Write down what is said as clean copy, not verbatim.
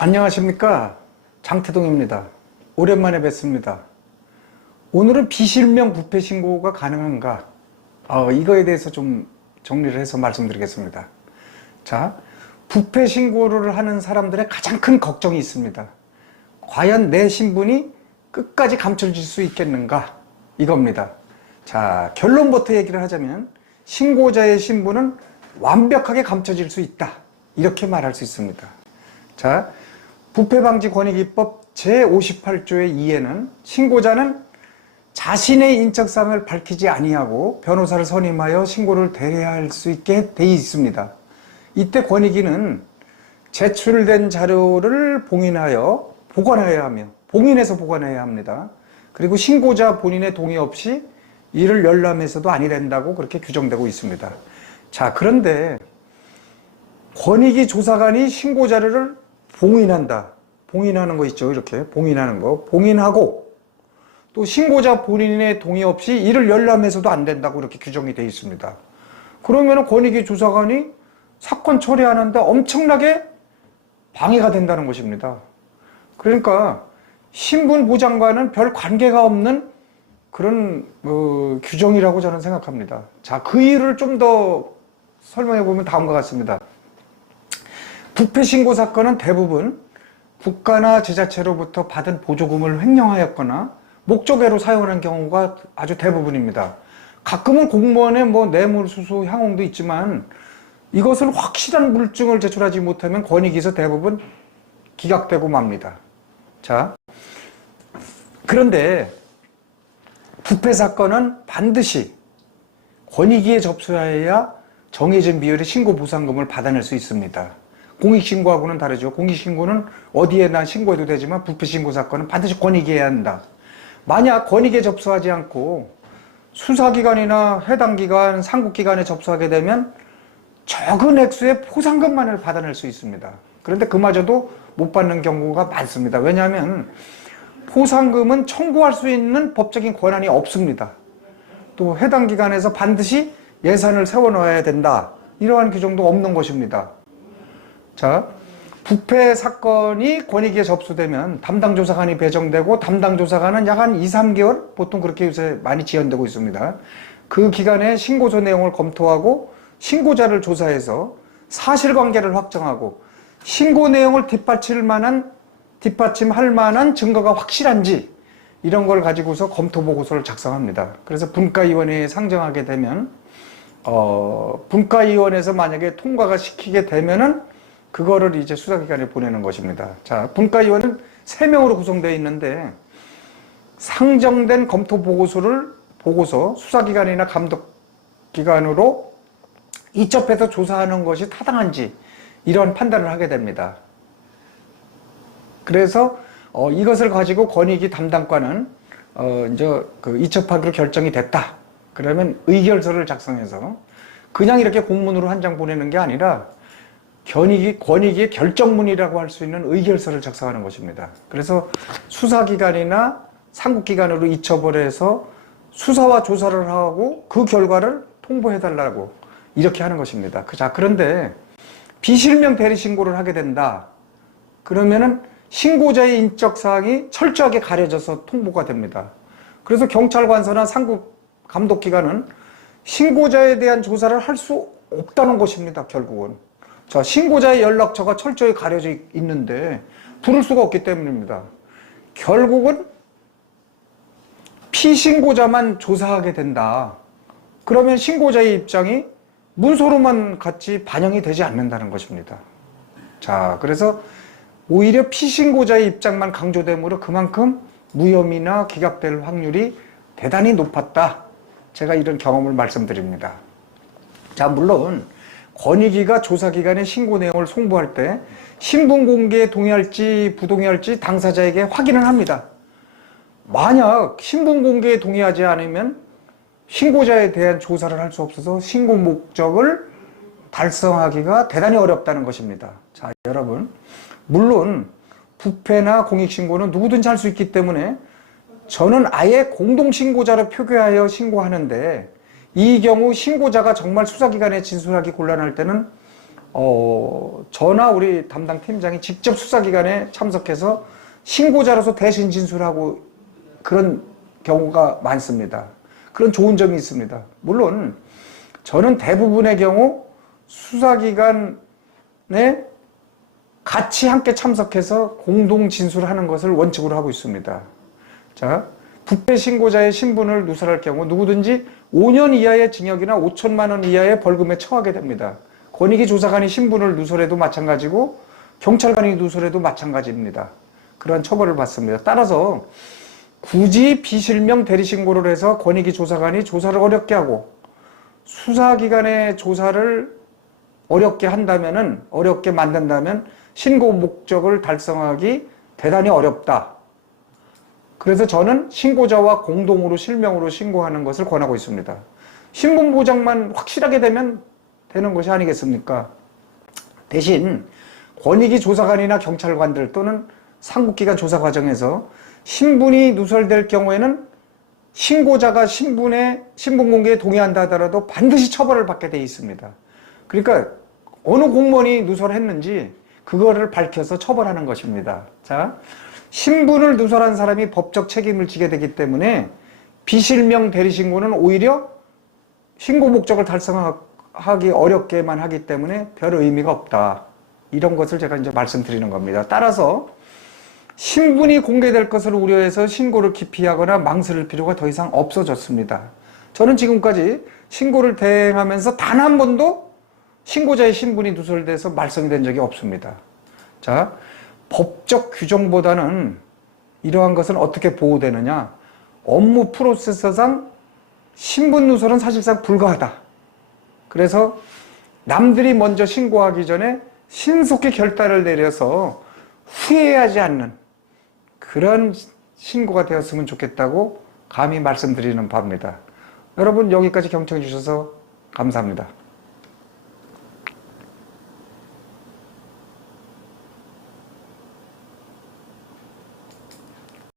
안녕하십니까, 장태동입니다. 오랜만에 뵙습니다. 오늘은 비실명 부패 신고가 가능한가, 이거에 대해서 좀 정리를 해서 말씀드리겠습니다. 자, 부패 신고를 하는 사람들의 가장 큰 걱정이 있습니다. 과연 내 신분이 끝까지 감춰질 수 있겠는가, 이겁니다. 자, 결론부터 얘기를 하자면 신고자의 신분은 완벽하게 감춰질 수 있다, 이렇게 말할 수 있습니다. 자, 부패방지권익위법 제58조의 2에는 신고자는 자신의 인적사항을 밝히지 아니하고 변호사를 선임하여 신고를 대리할 수 있게 돼 있습니다. 이때 권익위는 제출된 자료를 봉인하여 보관해야 하며, 봉인해서 보관해야 합니다. 그리고 신고자 본인의 동의 없이 이를 열람해서도 아니 된다고 그렇게 규정되고 있습니다. 자, 그런데 권익위 조사관이 신고 자료를 봉인한다. 봉인하는 거 있죠. 이렇게 봉인하는 거. 봉인하고 또 신고자 본인의 동의 없이 이를 열람해서도 안 된다고 이렇게 규정이 되어 있습니다. 그러면 권익위 조사관이 사건 처리하는데 엄청나게 방해가 된다는 것입니다. 그러니까 신분 보장과는 별 관계가 없는 그런 규정이라고 저는 생각합니다. 자, 그 이유를 좀 더 설명해 보면 다음과 같습니다. 부패 신고 사건은 대부분 국가나 지자체로부터 받은 보조금을 횡령하였거나 목적외로 사용하는 경우가 아주 대부분입니다. 가끔은 공무원의 뇌물수수 향응도 있지만 이것을 확실한 물증을 제출하지 못하면 권익위에서 대부분 기각되고 맙니다. 자, 그런데 부패 사건은 반드시 권익위에 접수해야 정해진 비율의 신고 보상금을 받아낼 수 있습니다. 공익신고하고는 다르죠. 공익신고는 어디에나 신고해도 되지만 부패신고 사건은 반드시 권익위에 해야 한다. 만약 권익위에 접수하지 않고 수사기관이나 해당 기관, 상급기관에 접수하게 되면 적은 액수의 포상금만을 받아낼 수 있습니다. 그런데 그마저도 못 받는 경우가 많습니다. 왜냐하면 포상금은 청구할 수 있는 법적인 권한이 없습니다. 또 해당 기관에서 반드시 예산을 세워놓아야 된다, 이러한 규정도 없는 것입니다. 자, 부패 사건이 권익위에 접수되면 담당 조사관이 배정되고 담당 조사관은 약 한 2, 3개월, 보통 그렇게 요새 많이 지연되고 있습니다. 그 기간에 신고서 내용을 검토하고 신고자를 조사해서 사실관계를 확정하고 신고 내용을 뒷받침할 만한 증거가 확실한지, 이런 걸 가지고서 검토 보고서를 작성합니다. 그래서 분과위원회에 상정하게 되면 분과위원회에서 만약에 통과가 시키게 되면은 그거를 이제 수사기관에 보내는 것입니다. 자, 분과위원은 3명으로 구성되어 있는데 상정된 검토 보고서 수사기관이나 감독기관으로 이첩해서 조사하는 것이 타당한지, 이런 판단을 하게 됩니다. 그래서 이것을 가지고 권익위 담당과는 이제 이첩하기로 결정이 됐다, 그러면 의결서를 작성해서 그냥 이렇게 공문으로 한 장 보내는 게 아니라 권익위의 결정문이라고 할 수 있는 의결서를 작성하는 것입니다. 그래서 수사기관이나 상급기관으로 이첩을 해서 수사와 조사를 하고 그 결과를 통보해달라고 이렇게 하는 것입니다. 자, 그런데 비실명 대리신고를 하게 된다, 그러면은 신고자의 인적사항이 철저하게 가려져서 통보가 됩니다. 그래서 경찰관서나 상급 감독기관은 신고자에 대한 조사를 할 수 없다는 것입니다, 결국은. 자, 신고자의 연락처가 철저히 가려져 있는데 부를 수가 없기 때문입니다. 결국은 피신고자만 조사하게 된다. 그러면 신고자의 입장이 문서로만 같이 반영이 되지 않는다는 것입니다. 자, 그래서 오히려 피신고자의 입장만 강조되므로 그만큼 무혐의나 기각될 확률이 대단히 높았다, 제가 이런 경험을 말씀드립니다. 자, 물론 권익위가 조사기관에 신고 내용을 송부할 때 신분 공개에 동의할지 부동의할지 당사자에게 확인을 합니다. 만약 신분 공개에 동의하지 않으면 신고자에 대한 조사를 할 수 없어서 신고 목적을 달성하기가 대단히 어렵다는 것입니다. 자, 여러분, 물론 부패나 공익신고는 누구든지 할 수 있기 때문에 저는 아예 공동신고자로 표기하여 신고하는데, 이 경우 신고자가 정말 수사기관에 진술하기 곤란할 때는 저나 우리 담당 팀장이 직접 수사기관에 참석해서 신고자로서 대신 진술하고 그런 경우가 많습니다. 그런 좋은 점이 있습니다. 물론 저는 대부분의 경우 수사기관에 같이 함께 참석해서 공동 진술하는 것을 원칙으로 하고 있습니다. 자, 부패 신고자의 신분을 누설할 경우 누구든지 5년 이하의 징역이나 5천만 원 이하의 벌금에 처하게 됩니다. 권익위 조사관이 신분을 누설해도 마찬가지고 경찰관이 누설해도 마찬가지입니다. 그러한 처벌을 받습니다. 따라서 굳이 비실명 대리신고를 해서 권익위 조사관이 조사를 어렵게 하고 수사기관의 조사를 어렵게 만든다면 신고 목적을 달성하기 대단히 어렵다. 그래서 저는 신고자와 공동으로 실명으로 신고하는 것을 권하고 있습니다. 신분 보장만 확실하게 되면 되는 것이 아니겠습니까? 대신 권익위 조사관이나 경찰관들 또는 상급기관 조사 과정에서 신분이 누설될 경우에는 신고자가 신분 공개에 동의한다 하더라도 반드시 처벌을 받게 되어 있습니다. 그러니까 어느 공무원이 누설했는지 그거를 밝혀서 처벌하는 것입니다. 자, 신분을 누설한 사람이 법적 책임을 지게 되기 때문에 비실명 대리신고는 오히려 신고 목적을 달성하기 어렵게만 하기 때문에 별 의미가 없다. 이런 것을 제가 이제 말씀드리는 겁니다. 따라서 신분이 공개될 것을 우려해서 신고를 기피하거나 망설일 필요가 더 이상 없어졌습니다. 저는 지금까지 신고를 대행하면서 단 한 번도 신고자의 신분이 누설돼서 말썽이 된 적이 없습니다. 자, 법적 규정보다는 이러한 것은 어떻게 보호되느냐? 업무 프로세서상 신분 누설은 사실상 불가하다. 그래서 남들이 먼저 신고하기 전에 신속히 결단을 내려서 후회하지 않는 그런 신고가 되었으면 좋겠다고 감히 말씀드리는 바입니다. 여러분 여기까지 경청해 주셔서 감사합니다.